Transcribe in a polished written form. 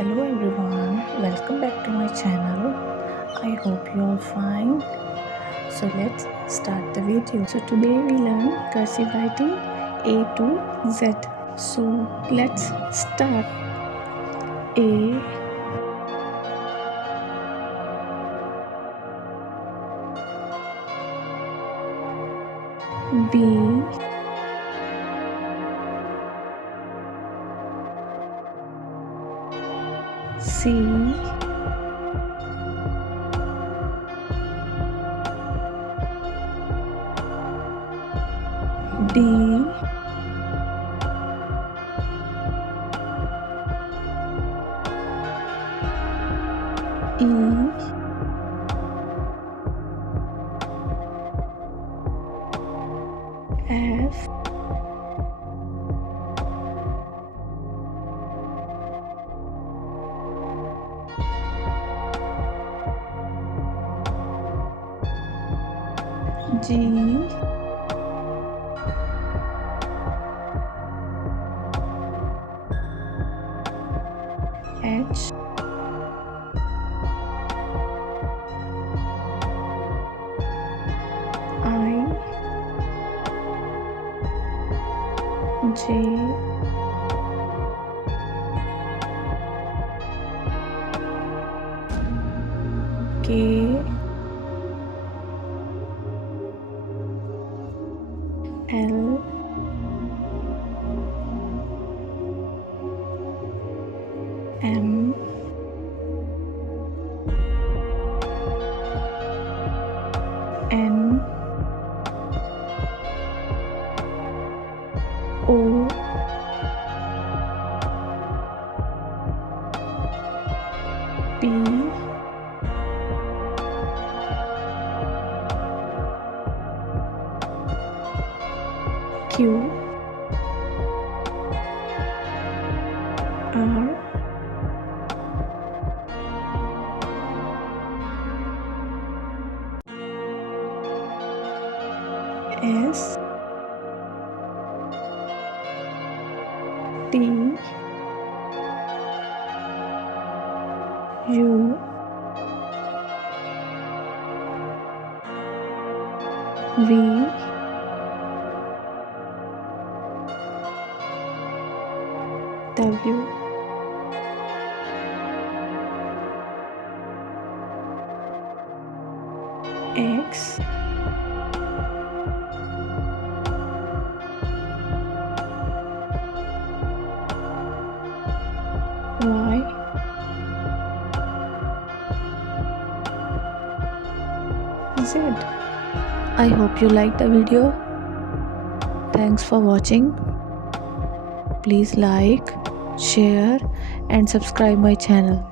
Hello everyone, welcome back to my channel. I hope you all fine. So let's start the video. So today we learn cursive writing A to Z. So let's start. A, B, C, D, E, F, G, H, I, J, K, L, M, N, O, P, Q, R, S, T, U, V, W, X, Y, Z. I hope you liked the video. Thanks for watching. Please like, share and subscribe my channel.